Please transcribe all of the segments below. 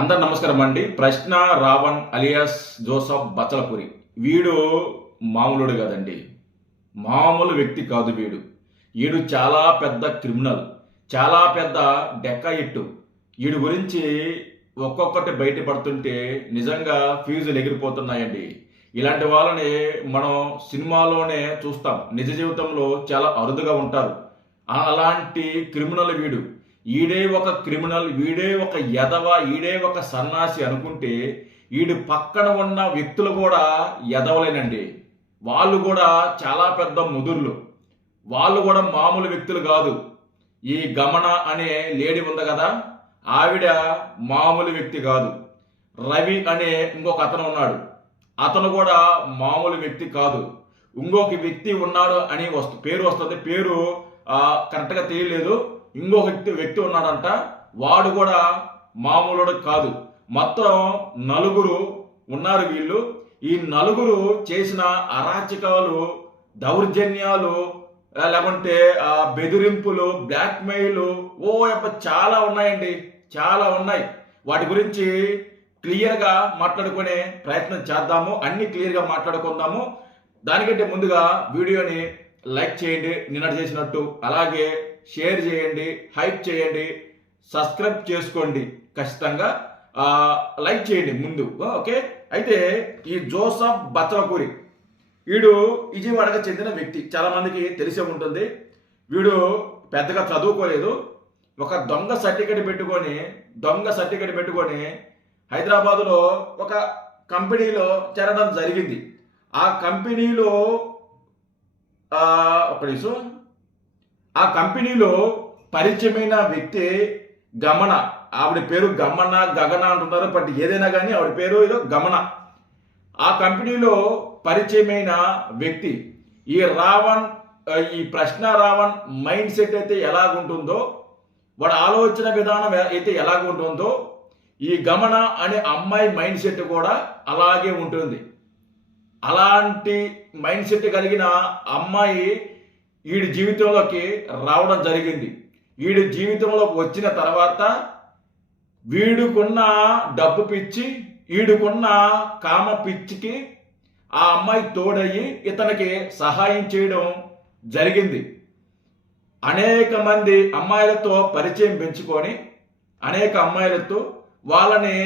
అందరు నమస్కారం అండి. ప్రశ్న రావణ్ అలియాస్ జోసఫ్ బచ్చలపూరి. వీడు మామూలుడు కాదండి. మామూలు వ్యక్తి కాదు వీడు. వీడు చాలా పెద్ద క్రిమినల్, చాలా పెద్ద డెకాయిట్టు. వీడి గురించి ఒక్కొక్కటి బయటపడుతుంటే నిజంగా ఫీజులు ఎగిరిపోతున్నాయండి. ఇలాంటి వాళ్ళని మనం సినిమాలోనే చూస్తాం, నిజ జీవితంలో చాలా అరుదుగా ఉంటారు. అలాంటి క్రిమినల్ వీడు. ఈడే ఒక క్రిమినల్, వీడే ఒక ఎదవ, ఈడే ఒక సన్నాసి అనుకుంటే వీడి పక్కన ఉన్న వ్యక్తులు కూడా ఎదవలేనండి. వాళ్ళు కూడా చాలా పెద్ద ముదుర్లు, వాళ్ళు కూడా మామూలు వ్యక్తులు కాదు. ఈ గమన అనే లేడీ ఉంది కదా, ఆవిడ మామూలు వ్యక్తి కాదు. రవి అనే ఇంకొక అతను ఉన్నాడు, అతను కూడా మామూలు వ్యక్తి కాదు. ఇంకొక వ్యక్తి ఉన్నాడు అని పేరు వస్తుంది, పేరు కరెక్ట్గా తెలియలేదు. ఇంకొక వ్యక్తి ఉన్నాడంట, వాడు కూడా మామూలుడు కాదు. మొత్తం నలుగురు ఉన్నారు వీళ్ళు. ఈ నలుగురు చేసిన అరాచకాలు, దౌర్జన్యాలు, లేకుంటే బెదిరింపులు, బ్లాక్మెయిల్ చాలా ఉన్నాయండి, చాలా ఉన్నాయి. వాటి గురించి క్లియర్గా మాట్లాడుకునే ప్రయత్నం చేద్దాము, అన్ని క్లియర్గా మాట్లాడుకుందాము. దానికంటే ముందుగా వీడియోని లైక్ చేయండి నిన్నటి చేసినట్టు, అలాగే షేర్ చేయండి, హైప్ చేయండి, సబ్స్క్రైబ్ చేసుకోండి. ఖచ్చితంగా లైక్ చేయండి ముందు, ఓకే. అయితే ఈ జోసఫ్ బచ్చలపూరి, వీడు విజయవాడకు చెందిన వ్యక్తి, చాలా మందికి తెలిసే ఉంటుంది. వీడు పెద్దగా చదువుకోలేదు. ఒక దొంగ సర్టిఫికెట్ పెట్టుకొని హైదరాబాదులో ఒక కంపెనీలో చేరడం జరిగింది. ఆ కంపెనీలో ఆ కంపెనీలో పరిచయమైన వ్యక్తి గమన. ఆవిడ పేరు గమన, గగన అంటున్నారు, బట్ ఏదైనా కానీ ఆవిడ పేరు ఏదో గమన. ఆ కంపెనీలో పరిచయమైన వ్యక్తి. ఈ ప్రశ్న రావణ్ మైండ్ సెట్ అయితే ఎలాగుంటుందో, వాడి ఆలోచన విధానం అయితే ఎలాగుంటుందో, ఈ గమన అనే అమ్మాయి మైండ్ సెట్ కూడా అలాగే ఉంటుంది. అలాంటి మైండ్ సెట్ కలిగిన అమ్మాయి వీడి జీవితంలోకి రావడం జరిగింది. వీడి జీవితంలోకి వచ్చిన తర్వాత వీడుకున్న డబ్బు పిచ్చి, వీడుకున్న కామ పిచ్చికి ఆ అమ్మాయి తోడయ్యి ఇతనికి సహాయం చేయడం జరిగింది. అనేక మంది అమ్మాయిలతో పరిచయం పెంచుకొని, అనేక అమ్మాయిలతో వాళ్ళని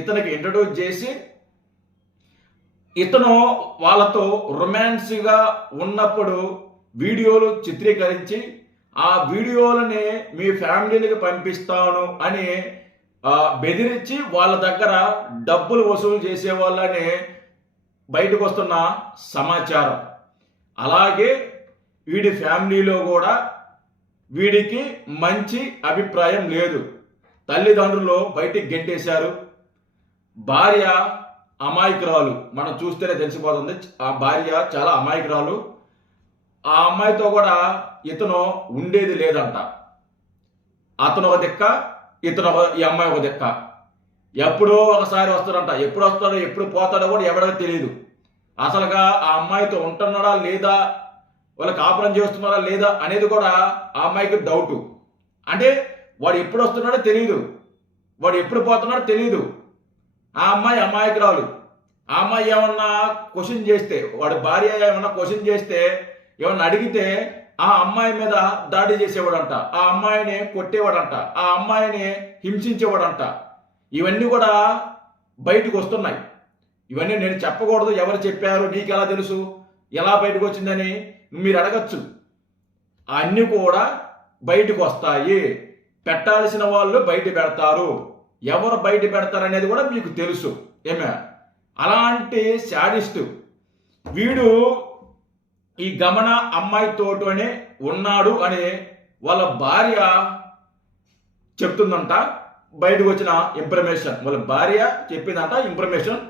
ఇతనికి ఇంట్రడ్యూస్ చేసి, ఇతను వాళ్ళతో రొమాన్స్గా ఉన్నప్పుడు వీడియోలు చిత్రీకరించి ఆ వీడియోలని మీ ఫ్యామిలీలకు పంపిస్తాను అని బెదిరించి వాళ్ళ దగ్గర డబ్బులు వసూలు చేసే వాళ్ళని బయటకు వస్తున్న సమాచారం. అలాగే వీడి ఫ్యామిలీలో కూడా వీడికి మంచి అభిప్రాయం లేదు. తల్లిదండ్రులు బయటికి గెంటేశారు. భార్య అమాయకురాలు, మనం చూస్తేనే తెలిసిపోతుంది. ఆ భార్య చాలా అమాయకురాలు. ఆ అమ్మాయితో కూడా ఇతను ఉండేది లేదంట. అతను ఒక దిక్క, ఈ అమ్మాయి ఒక దిక్క. ఎప్పుడో ఒకసారి వస్తాడంట, ఎప్పుడు వస్తాడో ఎప్పుడు పోతాడో కూడా ఎవరికి తెలియదు. అసలుగా ఆ అమ్మాయితో ఉంటున్నాడా లేదా, వాళ్ళు కాపురం చేస్తున్నారా లేదా అనేది కూడా ఆ అమ్మాయికి డౌటు. అంటే వాడు ఎప్పుడు వస్తున్నాడో తెలియదు, వాడు ఎప్పుడు పోతున్నాడో తెలియదు. ఆ అమ్మాయి అమాయకురాలు. ఆ అమ్మాయి ఏమన్నా క్వశ్చన్ చేస్తే, వాడి భార్య ఏమన్నా క్వశ్చన్ చేస్తే, ఏమన్నా అడిగితే ఆ అమ్మాయి మీద దాడి చేసేవాడంట, ఆ అమ్మాయిని కొట్టేవాడంట, ఆ అమ్మాయిని హింసించేవాడంట. ఇవన్నీ కూడా బయటకు వస్తున్నాయి. ఇవన్నీ నేను చెప్పకూడదు, ఎవరు చెప్పారు, నీకు ఎలా తెలుసు, ఎలా బయటకు వచ్చిందని మీరు అడగచ్చు. అన్నీ కూడా బయటకు వస్తాయి. పెట్టాల్సిన వాళ్ళు బయట పెడతారు. ఎవరు బయట పెడతారనేది కూడా మీకు తెలుసు. ఏమే అలాంటి శాడిస్ట్ వీడు. ఈ గమన అమ్మాయితోనే ఉన్నాడు అని వాళ్ళ భార్య చెప్తుందంట. బయటకు వచ్చిన ఇన్ఫర్మేషన్, వాళ్ళ భార్య చెప్పిందంట ఇన్ఫర్మేషన్,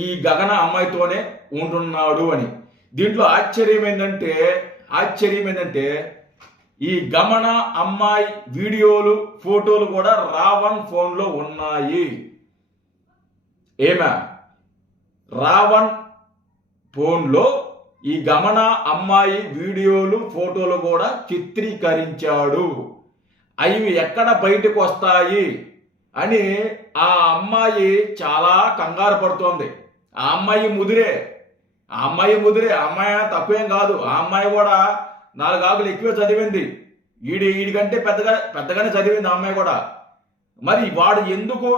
ఈ గగన అమ్మాయితోనే ఉంటున్నాడు అని. దీంట్లో ఆశ్చర్యం ఏంటంటే ఈ గమన అమ్మాయి వీడియోలు, ఫోటోలు కూడా రావణ్ ఫోన్లో ఉన్నాయి. రావణ్ ఫోన్లో ఈ గమన అమ్మాయి వీడియోలు, ఫోటోలు కూడా చిత్రీకరించాడు. అవి ఎక్కడ బయటకు వస్తాయి అని ఆ అమ్మాయి చాలా కంగారు పడుతోంది. ఆ అమ్మాయి ముదిరే. ఆ అమ్మాయి తక్కువేం కాదు. ఆ అమ్మాయి కూడా 4 ఆకులు ఎక్కువే చదివింది. ఈడికంటే పెద్దగానే చదివింది ఆ అమ్మాయి కూడా. మరి వాడు ఎందుకు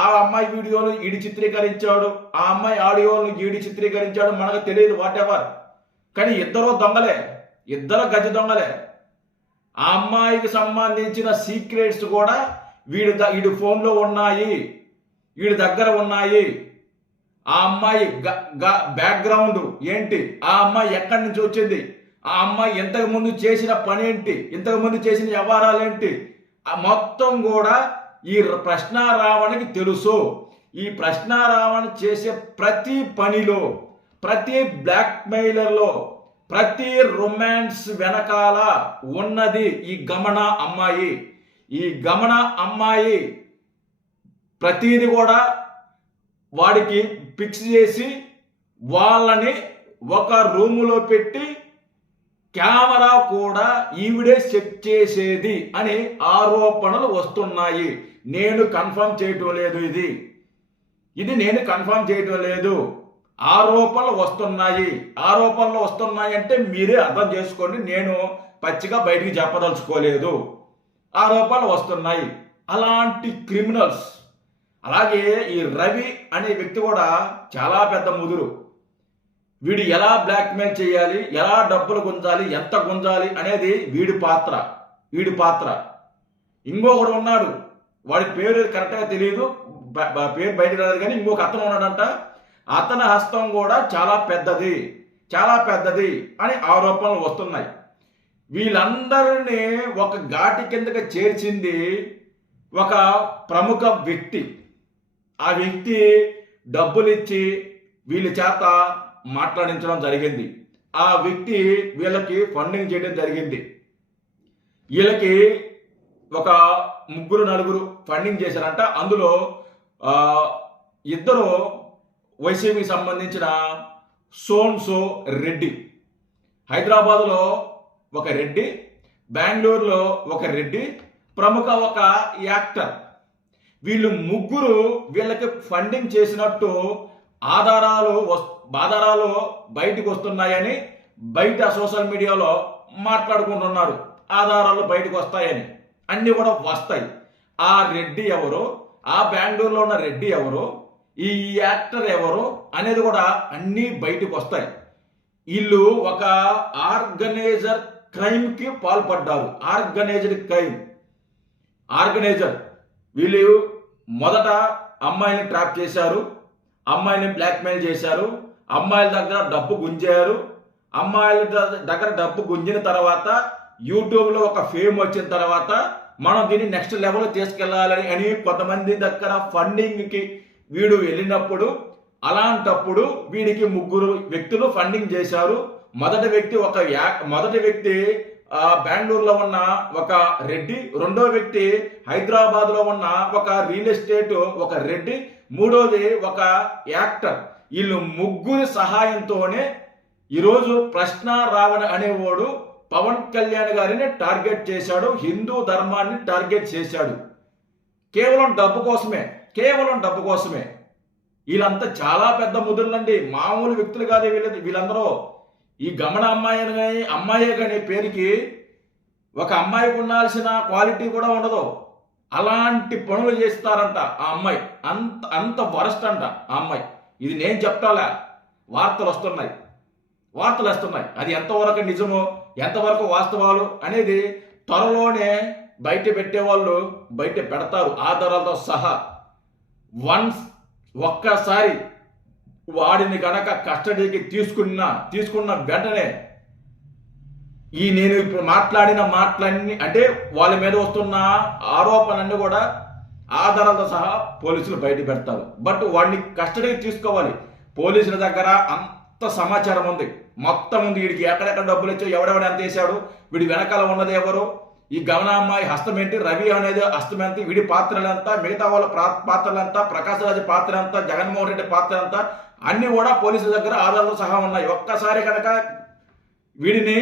ఆ అమ్మాయి వీడియోలు ఈడి చిత్రీకరించాడు, ఆ అమ్మాయి ఆడియోలు ఈడి చిత్రీకరించాడు మనకు తెలియదు, వాట్ ఎవర్. కానీ ఇద్దరు దొంగలే, ఇద్దరు గజ దొంగలే. ఆ అమ్మాయికి సంబంధించిన సీక్రెట్స్ కూడా వీడి ఫోన్లో ఉన్నాయి, వీడి దగ్గర ఉన్నాయి. ఆ అమ్మాయి బ్యాక్గ్రౌండ్ ఏంటి, ఆ అమ్మాయి ఎక్కడి నుంచి వచ్చింది, ఆ అమ్మాయి ఇంతకు ముందు చేసిన పని ఏంటి, ఇంతకు ముందు చేసిన వ్యవహారాలు ఏంటి, మొత్తం కూడా ఈ ప్రశ్నారావణకి తెలుసు. ఈ ప్రశ్నారావణ చేసే ప్రతి పనిలో, ప్రతి బ్లాక్మెయిలర్లో, ప్రతి రొమాన్స్ వెనకాల ఉన్నది ఈ గమన అమ్మాయి. ఈ గమన అమ్మాయి ప్రతిది కూడా వాడికి ఫిక్స్ చేసి వాళ్ళని ఒక రూములో పెట్టి కెమెరా కూడా ఈవిడే సెట్ చేసేది అని ఆరోపణలు వస్తున్నాయి. నేను కన్ఫర్మ్ చేయటం లేదు, ఇది నేను కన్ఫర్మ్ చేయటం లేదు. ఆరోపణలు వస్తున్నాయి అంటే మీరే అర్థం చేసుకోండి. నేను పచ్చిగా బయటికి చెప్పదలుచుకోలేదు. ఆరోపణలు వస్తున్నాయి. అలాంటి క్రిమినల్స్. అలాగే ఈ రవి అనే వ్యక్తి కూడా చాలా పెద్ద ముదురు. వీడు ఎలా బ్లాక్మెయిల్ చేయాలి, ఎలా డబ్బులు గుంజాలి, ఎంత గుంజాలి అనేది వీడి పాత్ర. ఇంకొకడు ఉన్నాడు, వాడి పేరు కరెక్ట్గా తెలియదు, పేరు బయటకు రాదు, కానీ ఇంకొక అతను ఉన్నాడంట. అతని హస్తం కూడా చాలా పెద్దది అని ఆరోపణలు వస్తున్నాయి. వీళ్ళందరినీ ఒక ఘాటి కిందకి చేర్చింది ఒక ప్రముఖ వ్యక్తి. ఆ వ్యక్తి డబ్బులు ఇచ్చి వీళ్ళ చేత మాట్లాడించడం జరిగింది. ఆ వ్యక్తి వీళ్ళకి ఫండింగ్ చేయడం జరిగింది. వీళ్ళకి ఒక 3-4 ఫండింగ్ చేశారంట. అందులో ఇద్దరు వైసీపీకి సంబంధించిన సోన్సో రెడ్డి, హైదరాబాద్లో ఒక రెడ్డి, బెంగళూరులో ఒక రెడ్డి, ప్రముఖ ఒక యాక్టర్. వీళ్ళు ముగ్గురు వీళ్ళకి ఫండింగ్ చేసినట్టు ఆధారాలు బయటకు వస్తున్నాయని బయట సోషల్ మీడియాలో మాట్లాడుకుంటున్నారు. ఆధారాలు బయటకు వస్తాయని, అన్నీ కూడా వస్తాయి. ఆ రెడ్డి ఎవరు, ఆ బెంగళూరులో ఉన్న రెడ్డి ఎవరు, ఈ యాక్టర్ ఎవరు అనేది కూడా అన్నీ బయటకు వస్తాయి. వీళ్ళు ఒక ఆర్గనైజర్ క్రైమ్కి పాల్పడ్డారు. ఆర్గనైజర్ వీళ్ళు మొదట అమ్మాయిని ట్రాప్ చేశారు, అమ్మాయిని బ్లాక్మెయిల్ చేశారు, అమ్మాయిల దగ్గర డబ్బు గుంజారు. అమ్మాయిల దగ్గర డబ్బు గుంజిన తర్వాత యూట్యూబ్లో ఒక ఫేమ్ వచ్చిన తర్వాత మనం దీన్ని నెక్స్ట్ లెవెల్ తీసుకెళ్లాలని అని కొంతమంది దగ్గర ఫండింగ్కి వీడు వెళ్ళినప్పుడు, అలాంటప్పుడు వీడికి 3 వ్యక్తులు ఫండింగ్ చేశారు. మొదటి వ్యక్తి బెంగళూరులో ఉన్న ఒక రెడ్డి, రెండో వ్యక్తి హైదరాబాద్లో ఉన్న ఒక రియల్ ఎస్టేట్ ఒక రెడ్డి, మూడోది ఒక యాక్టర్. వీళ్ళు 3 సహాయంతోనే ఈరోజు ప్రశ్నారావణ అనేవాడు పవన్ కళ్యాణ్ గారిని టార్గెట్ చేశాడు, హిందూ ధర్మాన్ని టార్గెట్ చేశాడు. కేవలం డబ్బు కోసమే. వీళ్ళంతా చాలా పెద్ద ముదురులండి, మామూలు వ్యక్తులు కాదు వీళ్ళందరూ. ఈ గమన అమ్మాయే కానీ పేరుకి ఒక అమ్మాయికి ఉండాల్సిన క్వాలిటీ కూడా ఉండదు. అలాంటి పనులు చేస్తారంట ఆ అమ్మాయి. అంత వరస్ట్ అంట ఆ అమ్మాయి. ఇది నేను చెప్తాలే, వార్తలు వస్తున్నాయి. అది ఎంతవరకు నిజమో, ఎంతవరకు వాస్తవాలు అనేది త్వరలోనే బయట పెట్టేవాళ్ళు బయట పెడతారు, ఆధారాలతో సహా. ఒక్కసారి వాడిని గనక కస్టడీకి తీసుకున్న వెంటనే నేను ఇప్పుడు మాట్లాడిన మాటలన్నీ, అంటే వాళ్ళ మీద వస్తున్న ఆరోపణలన్నీ కూడా ఆధారాలతో సహా పోలీసులు బయట పెడతారు. బట్ వాడిని కస్టడీకి తీసుకోవాలి. పోలీసుల దగ్గర అంత సమాచారం ఉంది, మొత్తం ఉంది. వీడికి ఎక్కడెక్కడ డబ్బులు ఇచ్చో, ఎవడెవడ ఎంత వేసాడు, వీడి వెనకాల ఉన్నది ఎవరు, ఈ గమన అమ్మాయి హస్తం ఏంటి, రవి అనేది హస్తం ఎంత, వీడి పాత్రలు ఎంత, మిగతా వాళ్ళ పాత్రలు ఎంత, ప్రకాశ్ రాజ్ పాత్ర ఎంత, జగన్మోహన్ రెడ్డి పాత్ర ఎంత, అన్నీ కూడా పోలీసుల దగ్గర ఆధారాలతో సహా ఉన్నాయి. ఒక్కసారి కనుక వీడిని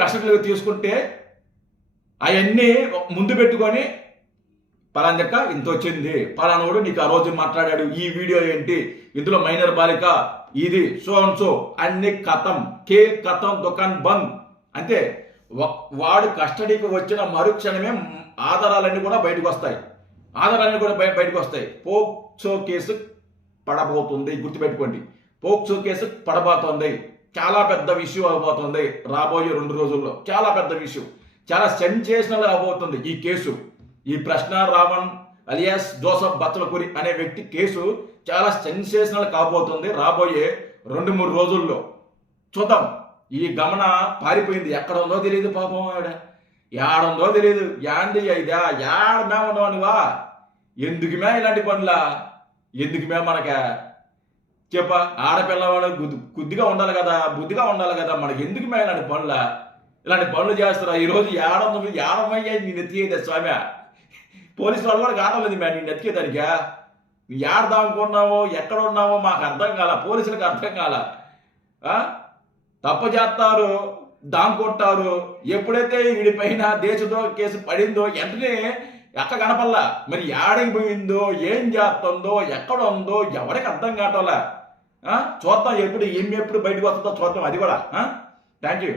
కస్టడీలోకి తీసుకుంటే అవన్నీ ముందు పెట్టుకొని పలానా చెక్క ఇంత వచ్చింది, పలానోడు నీకు ఆ రోజు మాట్లాడాడు, ఈ వీడియో ఏంటి, ఇందులో మైనర్ బాలిక ఇది సో అండ్ సో అన్ని కథం, కేక్ కథం, దుకాన్ బంద్ అంతే. వాడు కస్టడీకి వచ్చిన మరుక్షణమే ఆధారాలన్నీ కూడా బయటకు వస్తాయి, బయటకు వస్తాయి. పోక్సో కేసు పడబోతుంది, గుర్తుపెట్టుకోండి. పోక్సో కేసు పడబోతోంది, చాలా పెద్ద విషయం అవబోతుంది రాబోయే 2 రోజుల్లో. చాలా పెద్ద విషయం, చాలా సెన్సేషనల్ అవబోతుంది ఈ కేసు. ఈ ప్రశ్న రావణ్ అలియాస్ జోసఫ్ బచ్చలపూరి అనే వ్యక్తి కేసు చాలా సెన్సేషనల్ కాబోతుంది రాబోయే 2-3 రోజుల్లో. చూద్దాం. ఈ గమన పారిపోయింది, ఎక్కడ ఉందో తెలియదు పాపం. ఏడుందో తెలియదు. యాంది అయిదా ఏడమేమనోనివా, ఎందుకుమే ఇలాంటి పనులా, ఎందుకుమే మనక చెప్ప. ఆడపిల్లవాడు బుద్ధిగా ఉండాలి కదా, మనకి ఎందుకుమే ఇలాంటి పనులా, ఇలాంటి పనులు చేస్తారా? ఈరోజు ఏడమయ్యా నీ నెత్తికేదా స్వామి? పోలీసు వాళ్ళు కూడా కావలేదు మే నీ నెత్తికేదానికా. ఏడదామనుకున్నావో ఎక్కడ ఉన్నావో మాకు అర్థం కాల, పోలీసులకు అర్థం కాల. తప్పు చేస్తారు, దాంకొట్టారు. ఎప్పుడైతే వీడిపైన దేశద్రోహ కేసు పడిందో వెంటనే ఎక్క కనపల్లా. మరి ఏడకి పోయిందో, ఏం చేస్తుందో, ఎక్కడ ఉందో ఎవరికి అర్థం కావట్లా. చూద్దాం ఎప్పుడు బయటకు వస్తుందో చూద్దాం. అది కూడా థ్యాంక్ యూ.